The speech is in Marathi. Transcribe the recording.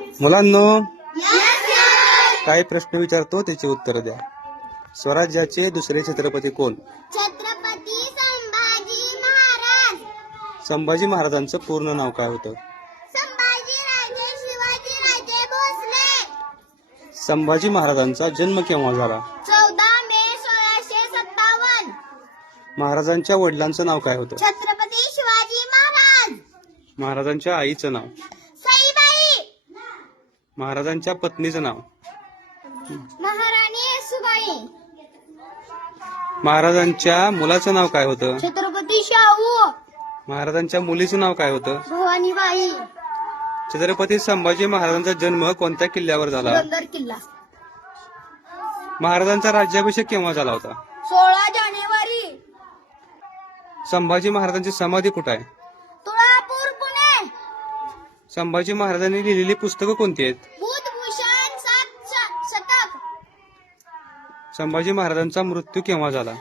मुलांनो, काही प्रश्न विचारतो त्याची उत्तर द्या. स्वराज्याचे दुसरे छत्रपती कोण? छत्रपती संभाजी महाराज. संभाजी महाराजांचं पूर्ण नाव काय होतं? संभाजीराजे शिवाजीराजे भोसले. संभाजी महाराजांचा जन्म केव्हा झाला? 14 मे 1657. महाराजांच्या वडिलांचं नाव काय होतं? छत्रपती शिवाजी महाराज. महाराजांच्या आईचं नाव? सईबाई. महाराजांच्या पत्नीचं नाव? महाराणी येसूबाई. महाराजांच्या मुलाचं नाव काय होतं? छत्रपती शाहू. महाराजांच्या मुलीचं नाव काय होतं? भवानीबाई. छत्रपती संभाजी महाराजांचा जन्म कोणत्या किल्ल्यावर झाला? पुरंदर किल्ला. महाराजांचा राज्याभिषेक केव्हा झाला होता? 16 जानेवारी. संभाजी महाराजांची समाधी कुठे आहे? तुळापूर, पुणे. संभाजी महाराजांनी लिहिलेली पुस्तकं कोणती आहेत? बुधभूषण 7 शतक. संभाजी महाराजांचा मृत्यू केव्हा झाला?